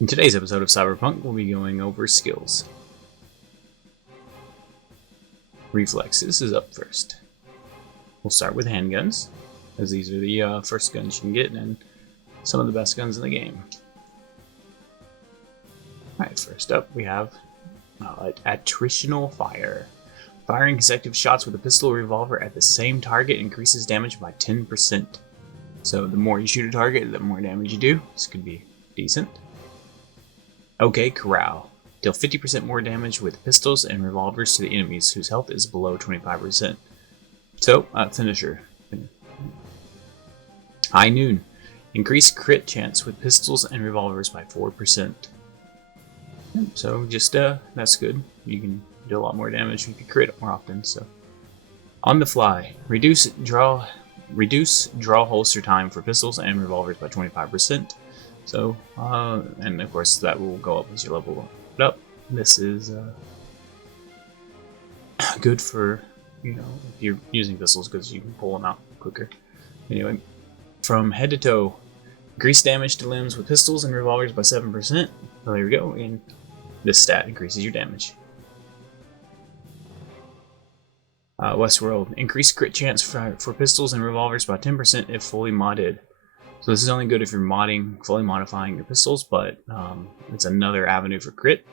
In today's episode of CyberPunk, we'll be going over skills. Reflexes is up first. We'll start with handguns, as these are the first guns you can get and some of the best guns in the game. Alright, first up we have attritional fire. Firing consecutive shots with a pistol or revolver at the same target increases damage by 10%. So the more you shoot a target, the more damage you do. This could be decent. Okay, Corral. Deal 50% more damage with pistols and revolvers to the enemies whose health is below 25%. So, Finisher. High Noon. Increase crit chance with pistols and revolvers by 4%. So, just, that's good. You can do a lot more damage if you crit more often, so. On the Fly. Reduce draw holster time for pistols and revolvers by 25%. So, and of course that will go up as you level it up. This is good for, if you're using pistols because you can pull them out quicker. Anyway, from head to toe, increase damage to limbs with pistols and revolvers by 7%. So there we go, and this stat increases your damage. Westworld, increase crit chance for pistols and revolvers by 10% if fully modded. So this is only good if you're fully modifying your pistols, but it's another avenue for crit.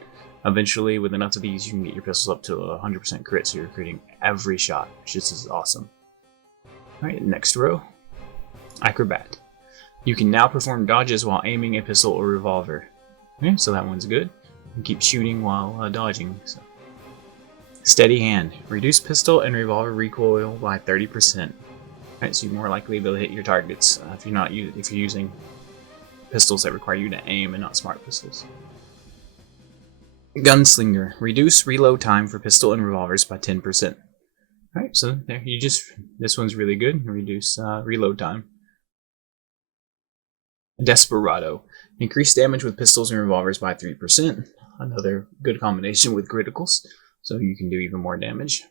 Eventually, with enough of these, you can get your pistols up to 100% crit, so you're critting every shot, which just is awesome. Alright, next row. Acrobat. You can now perform dodges while aiming a pistol or revolver. Okay, so that one's good. You can keep shooting while dodging. So. Steady Hand. Reduce pistol and revolver recoil by 30%. Right, so you're more likely to be able to hit your targets if you're using pistols that require you to aim and not smart pistols. Gunslinger. Reduce reload time for pistol and revolvers by 10%. Alright, so there this one's really good. Reduce reload time. Desperado. Increase damage with pistols and revolvers by 3%. Another good combination with criticals, so you can do even more damage.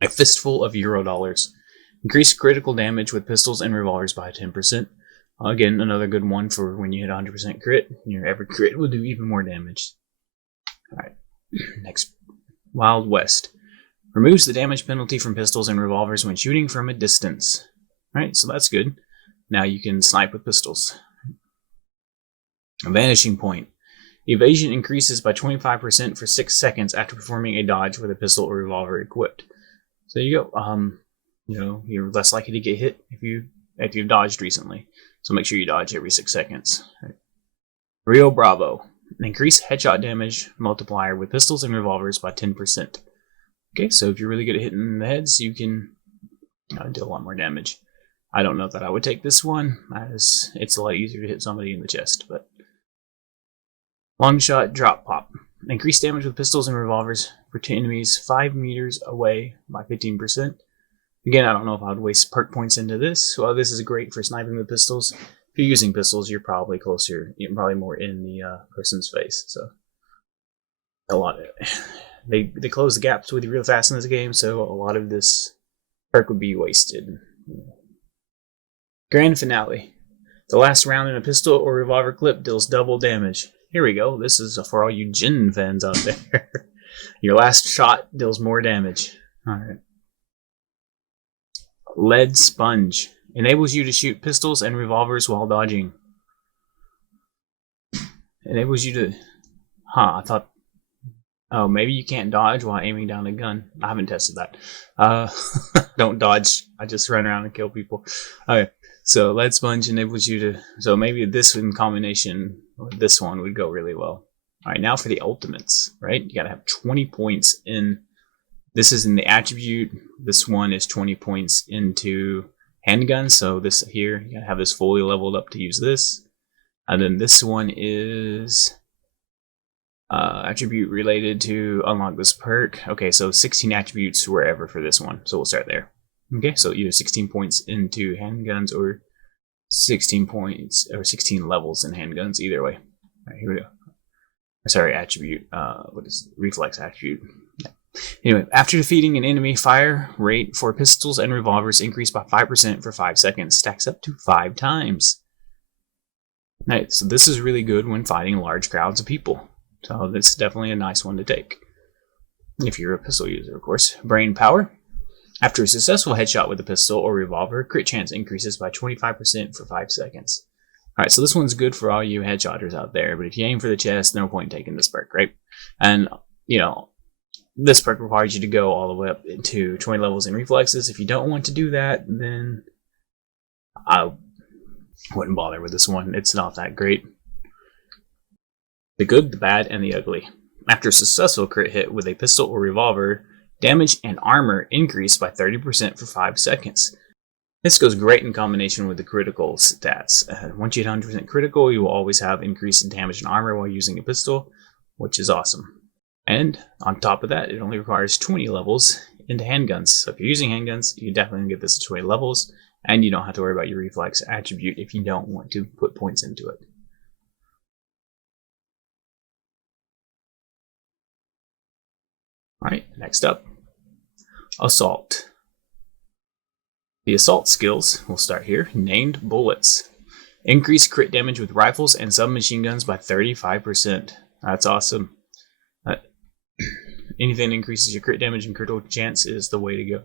A Fistful of Eurodollars. Increase critical damage with pistols and revolvers by 10%. Again, another good one for when you hit 100% crit. Every crit will do even more damage. Alright, next. Wild West. Removes the damage penalty from pistols and revolvers when shooting from a distance. Alright, so that's good. Now you can snipe with pistols. Vanishing Point. Evasion increases by 25% for 6 seconds after performing a dodge with a pistol or revolver equipped. So there you go. You're less likely to get hit if you've dodged recently. So make sure you dodge every 6 seconds. Right. Rio Bravo. Increase headshot damage multiplier with pistols and revolvers by 10%. Okay, so if you're really good at hitting the heads, you can do a lot more damage. I don't know that I would take this one, as it's a lot easier to hit somebody in the chest, but... Long Shot Drop Pop. Increase damage with pistols and revolvers for enemies 5 meters away by 15%. Again, I don't know if I would waste perk points into this. Well, this is great for sniping with pistols. If you're using pistols, you're probably closer, you're probably more in the person's face. So, they close the gaps with you real fast in this game, so a lot of this perk would be wasted. Grand Finale. The last round in a pistol or revolver clip deals double damage. Here we go. This is for all you Jin fans out there. Your last shot deals more damage. Alright. Lead Sponge. Enables you to shoot pistols and revolvers while dodging. Enables you to... I thought... Oh, maybe you can't dodge while aiming down a gun. I haven't tested that. Don't dodge. I just run around and kill people. Okay. So, Lead Sponge enables you to... So maybe this in combination with this one would go really well. Alright, now for the ultimates, right? You gotta have 20 points in... This is in the attribute. This one is 20 points into handgun. So this here, you gotta have this fully leveled up to use this. And then this one is attribute related to unlock this perk. Okay, so 16 attributes wherever for this one. So we'll start there. Okay, so either 16 points into handguns or 16 points or 16 levels in handguns. Either way. All right, here we go. Sorry, attribute. What is it? Reflex attribute? Anyway, after defeating an enemy, fire rate for pistols and revolvers increased by 5% for 5 seconds. Stacks up to 5 times. Right, so this is really good when fighting large crowds of people. So this is definitely a nice one to take. If you're a pistol user, of course. Brain power. After a successful headshot with a pistol or revolver, crit chance increases by 25% for 5 seconds. Alright, so this one's good for all you headshotters out there, but if you aim for the chest, no point in taking this perk, right? And, you know, this perk requires you to go all the way up to 20 levels in reflexes. If you don't want to do that, then I wouldn't bother with this one. It's not that great. The good, the bad, and the ugly. After a successful crit hit with a pistol or revolver, damage and armor increase by 30% for 5 seconds. This goes great in combination with the critical stats. Once you hit 100% critical, you will always have increased damage and armor while using a pistol, which is awesome. And on top of that, it only requires 20 levels into handguns. So if you're using handguns, you definitely get this at 20 levels, and you don't have to worry about your reflex attribute if you don't want to put points into it. Alright, next up, assault. The assault skills, we'll start here, named bullets. Increase crit damage with rifles and submachine guns by 35%. That's awesome. Anything that increases your crit damage and critical chance is the way to go.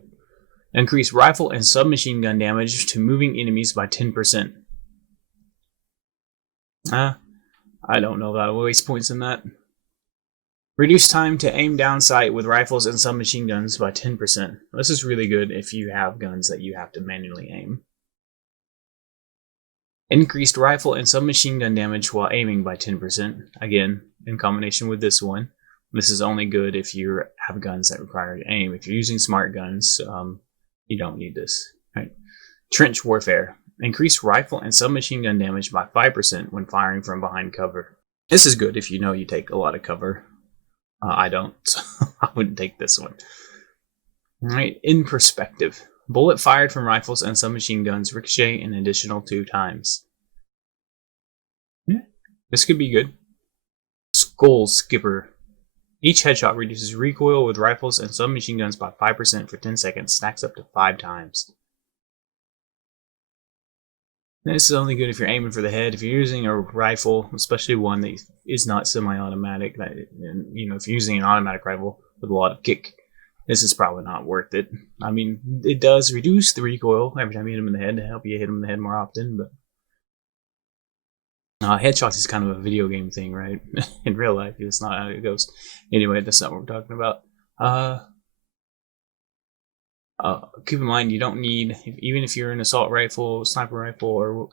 Increase rifle and submachine gun damage to moving enemies by 10%. I don't know that I'll waste points in that. Reduce time to aim down sight with rifles and submachine guns by 10%. This is really good if you have guns that you have to manually aim. Increased rifle and submachine gun damage while aiming by 10%. Again, in combination with this one. This is only good if you have guns that require aim. If you're using smart guns, you don't need this. Right. Trench warfare. Increase rifle and submachine gun damage by 5% when firing from behind cover. This is good if you know you take a lot of cover. I don't, so I wouldn't take this one. Alright, in perspective. Bullet fired from rifles and submachine guns ricochet an additional 2 times. Yeah, this could be good. Skull skipper. Each headshot reduces recoil with rifles and submachine guns by 5% for 10 seconds, stacks up to 5 times. This is only good if you're aiming for the head. If you're using a rifle, especially one that is not semi-automatic, if you're using an automatic rifle with a lot of kick, this is probably not worth it. I mean, it does reduce the recoil every time you hit him in the head to help you hit him in the head more often, but headshots is kind of a video game thing, right? In real life, it's not how it goes. Anyway, that's not what we're talking about. Keep in mind, you don't need, even if you're an assault rifle, sniper rifle, or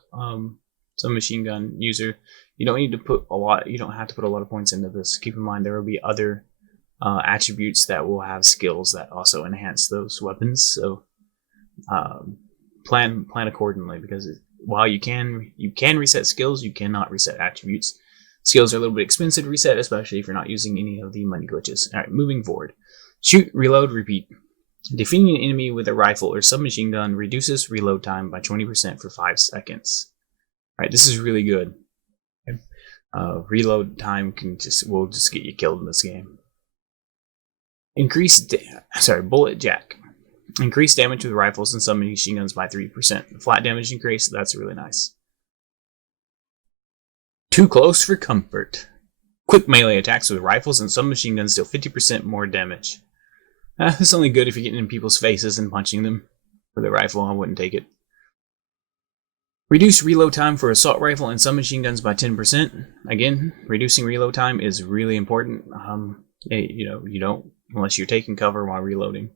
submachine gun user, you don't need to put a lot. You don't have to put a lot of points into this. Keep in mind, there will be other attributes that will have skills that also enhance those weapons. So plan accordingly, because while you can reset skills, you cannot reset attributes. Skills are a little bit expensive to reset, especially if you're not using any of the money glitches. All right, moving forward. Shoot, reload, repeat. Defeating an enemy with a rifle or submachine gun reduces reload time by 20% for 5 seconds. Alright, this is really good. Okay. Reload time will just get you killed in this game. Bullet jack. Increase damage with rifles and submachine guns by 3%. Flat damage increase, that's really nice. Too close for comfort. Quick melee attacks with rifles and submachine guns deal 50% more damage. It's only good if you're getting in people's faces and punching them. With a rifle, I wouldn't take it. Reduce reload time for assault rifle and submachine guns by 10%. Again, reducing reload time is really important. You don't, unless you're taking cover while reloading.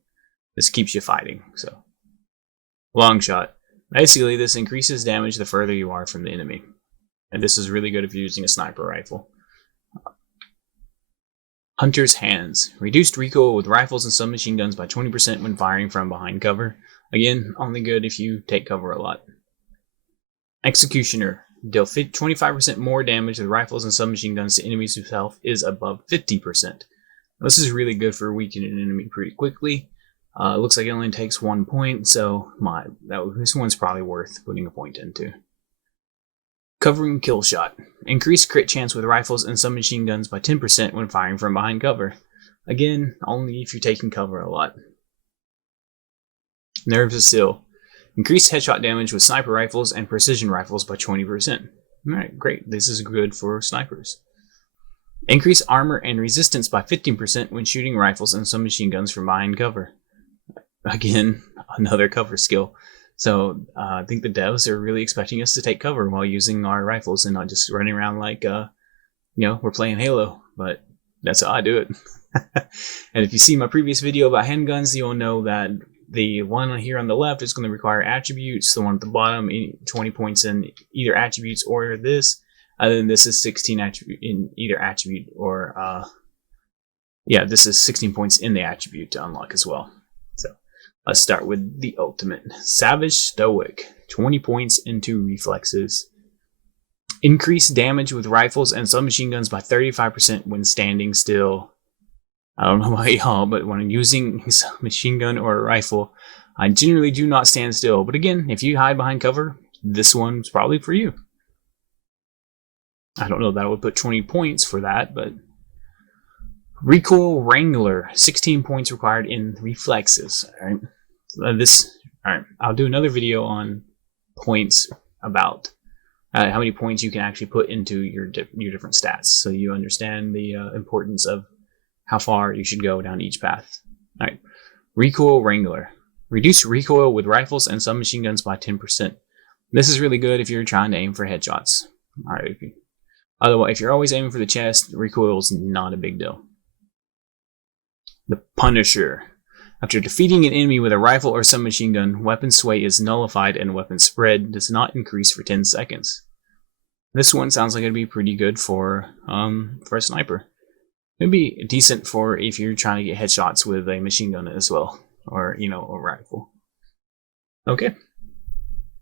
This keeps you fighting. So, long shot. Basically, this increases damage the further you are from the enemy. And this is really good if you're using a sniper rifle. Hunter's hands. Reduced recoil with rifles and submachine guns by 20% when firing from behind cover. Again, only good if you take cover a lot. Executioner. Deal 25% more damage with rifles and submachine guns to enemies whose health is above 50%. This is really good for weakening an enemy pretty quickly. It looks like it only takes 1 point, so this one's probably worth putting a point into. Covering kill shot. Increase crit chance with rifles and submachine guns by 10% when firing from behind cover. Again, only if you're taking cover a lot. Nerves of steel. Increase headshot damage with sniper rifles and precision rifles by 20%. Alright, great. This is good for snipers. Increase armor and resistance by 15% when shooting rifles and submachine guns from behind cover. Again, another cover skill. So I think the devs are really expecting us to take cover while using our rifles and not just running around like, we're playing Halo. But that's how I do it. And if you see my previous video about handguns, you'll know that the one here on the left is going to require attributes. The one at the bottom, 20 points in either attributes or this. And then this is 16 attribute in either attribute or, this is 16 points in the attribute to unlock as well. So let's start with the ultimate. Savage Stoic, 20 points into reflexes. Increase damage with rifles and submachine guns by 35% when standing still. I don't know about y'all, but when I'm using a submachine gun or a rifle, I generally do not stand still. But again, if you hide behind cover, this one's probably for you. I don't know that I would put 20 points for that, but Recoil Wrangler, 16 points required in reflexes. All right, I'll do another video on points about how many points you can actually put into your different stats, so you understand the importance of how far you should go down each path. All right, Recoil Wrangler, reduce recoil with rifles and submachine guns by 10%. This is really good if you're trying to aim for headshots. All right. Otherwise, if you're always aiming for the chest, recoil is not a big deal. The Punisher. After defeating an enemy with a rifle or submachine gun, weapon sway is nullified and weapon spread does not increase for 10 seconds. This one sounds like it'd be pretty good for a sniper. It'd be decent for if you're trying to get headshots with a machine gun as well, or a rifle. Okay.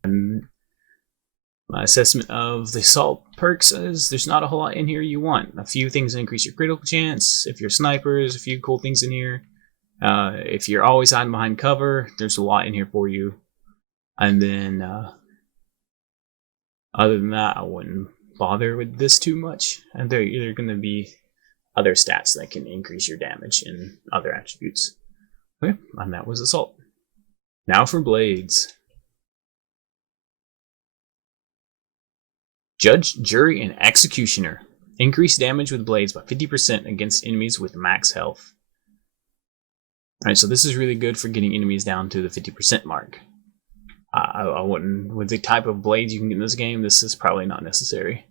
And my assessment of the assault perks is there's not a whole lot in here you want. A few things to increase your critical chance. If you're snipers, a few cool things in here. If you're always hiding behind cover, there's a lot in here for you. And then, other than that, I wouldn't bother with this too much. And there are going to be other stats that can increase your damage in other attributes. Okay, and that was assault. Now for blades. Judge, Jury, and Executioner. Increase damage with blades by 50% against enemies with max health. Alright, so this is really good for getting enemies down to the 50% mark. I wouldn't, with the type of blades you can get in this game, this is probably not necessary.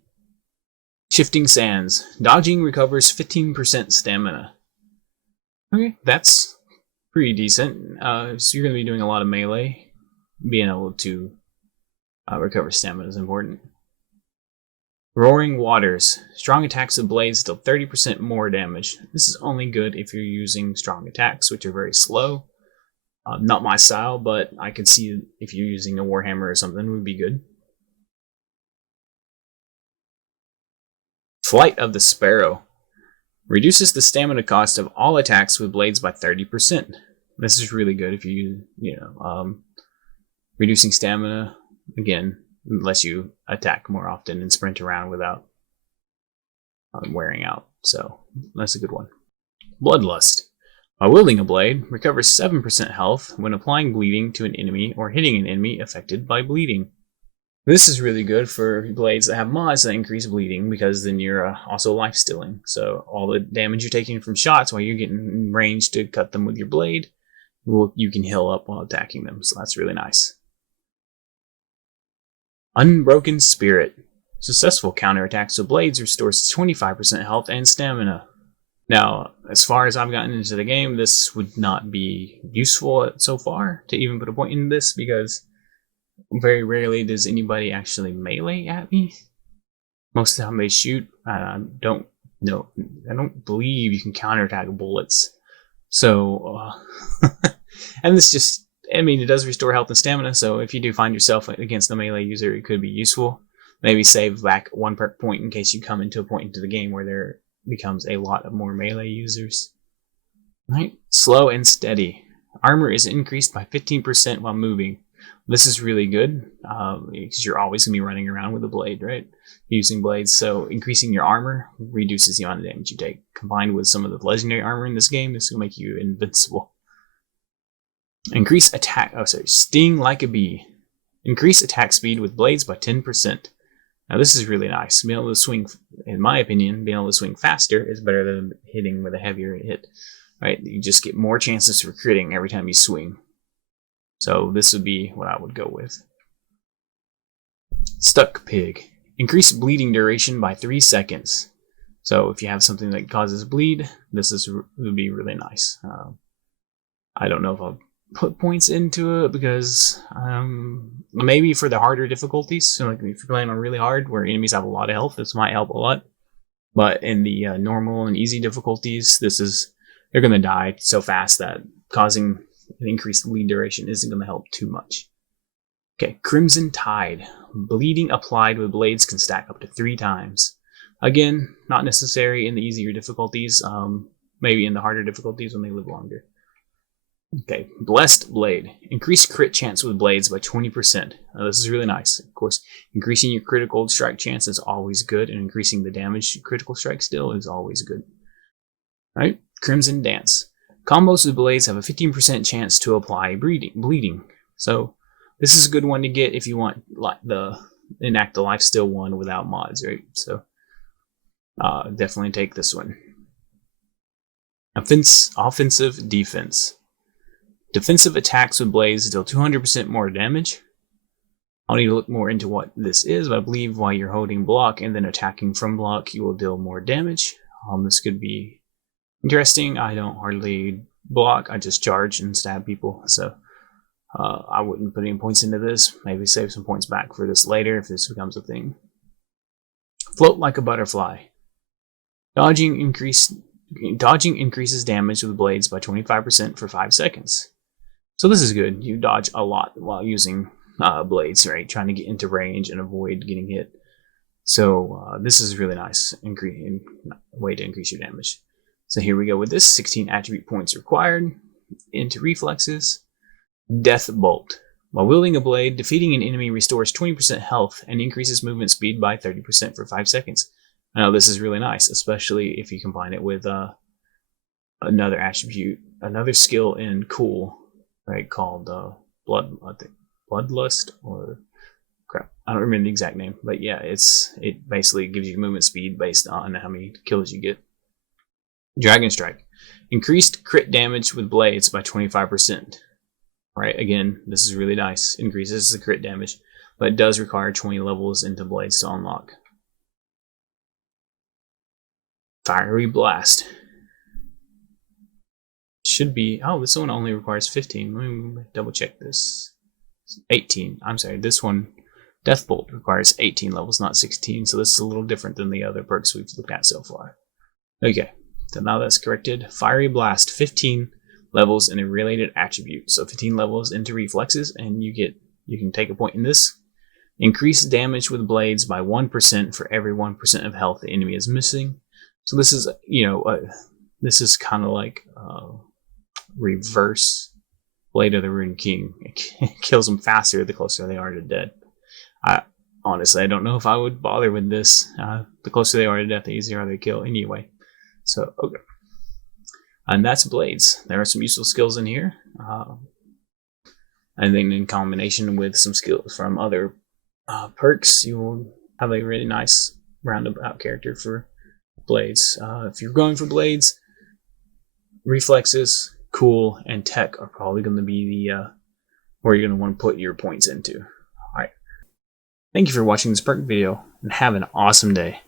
Shifting Sands. Dodging recovers 15% stamina. Okay, that's pretty decent. So you're going to be doing a lot of melee. Being able to recover stamina is important. Roaring Waters. Strong attacks with blades deal 30% more damage. This is only good if you're using strong attacks, which are very slow. Not my style, but I can see if you're using a Warhammer or something, would be good. Flight of the Sparrow. Reduces the stamina cost of all attacks with blades by 30%. This is really good if reducing stamina, again, unless you attack more often and sprint around without wearing out. So that's a good one. Bloodlust. While wielding a blade, recovers 7% health when applying bleeding to an enemy or hitting an enemy affected by bleeding. This is really good for blades that have mods that increase bleeding, because then you're also life stealing. So all the damage you're taking from shots while you're getting in range to cut them with your blade, you can heal up while attacking them. So that's really nice. Unbroken Spirit. Successful counterattacks with blades restores 25% health and stamina. Now, as far as I've gotten into the game, this would not be useful so far to even put a point in this, because very rarely does anybody actually melee at me. Most of the time they shoot. I don't believe you can counterattack bullets. So, and this just, it does restore health and stamina, so if you do find yourself against a melee user, it could be useful. Maybe save back one perk point in case you come into a point into the game where there becomes a lot of more melee users. Right? Slow and steady. Armor is increased by 15% while moving. This is really good, because you're always going to be running around with a blade, right? Using blades, so increasing your armor reduces the amount of damage you take. Combined with some of the legendary armor in this game, this will make you invincible. Increase attack, Sting like a bee. Increase attack speed with blades by 10%. Now this is really nice. Being able to swing, in my opinion, being able to swing faster is better than hitting with a heavier hit. Right? You just get more chances for critting every time you swing. So this would be what I would go with. Stuck Pig. Increase bleeding duration by 3 seconds. So if you have something that causes bleed, this would be really nice. I don't know if I'll put points into it because maybe for the harder difficulties, so like if you're playing on really hard where enemies have a lot of health, this might help a lot. But in the normal and easy difficulties, they're going to die so fast that causing an increased bleed duration isn't going to help too much. Okay, Crimson Tide. Bleeding applied with blades can stack up to 3 times. Again, not necessary in the easier difficulties, maybe in the harder difficulties when they live longer. Okay, Blessed Blade. Increase crit chance with blades by 20%. This is really nice. Of course, increasing your critical strike chance is always good, and increasing the damage critical strike still is always good. Right? Crimson Dance. Combos with blades have a 15% chance to apply bleeding. So this is a good one to get if you want enact the lifesteal one without mods, right? So definitely take this one. Offensive Defense. Defensive attacks with blades deal 200% more damage. I'll need to look more into what this is, but I believe while you're holding block and then attacking from block, you will deal more damage. This could be interesting. I don't hardly block, I just charge and stab people, so I wouldn't put any points into this. Maybe save some points back for this later if this becomes a thing. Float like a butterfly. Dodging increases damage with blades by 25% for 5 seconds. So this is good. You dodge a lot while using blades, right? Trying to get into range and avoid getting hit. So this is really nice way to increase your damage. So here we go with this. 16 attribute points required. Into reflexes. Death Bolt. While wielding a blade, defeating an enemy restores 20% health and increases movement speed by 30% for 5 seconds. Now this is really nice, especially if you combine it with another attribute, another skill in Cool, right? Called Bloodlust or crap. I don't remember the exact name, but yeah, it basically gives you movement speed based on how many kills you get. Dragon Strike. Increased crit damage with blades by 25%. Right, again, this is really nice. Increases the crit damage, but it does require 20 levels into blades to unlock. Fiery Blast. Should be, this one only requires 15. Let me double check this. 18, I'm sorry, this one, Death Bolt, requires 18 levels, not 16, so this is a little different than the other perks we've looked at so far. Okay, so now that's corrected. Fiery Blast, 15 levels in a related attribute. So 15 levels into reflexes, and you can take a point in this. Increase damage with blades by 1% for every 1% of health the enemy is missing. So this is, this is kind of like reverse Blade of the Rune King. It kills them faster the closer they are to death. Honestly, I don't know if I would bother with this. The closer they are to death, the easier they kill anyway. So, okay. And that's blades. There are some useful skills in here. And then in combination with some skills from other perks, you will have a really nice roundabout character for blades. If you're going for blades, reflexes, cool, and tech are probably going to be the where you're going to want to put your points into. Alright. Thank you for watching this perk video, and have an awesome day.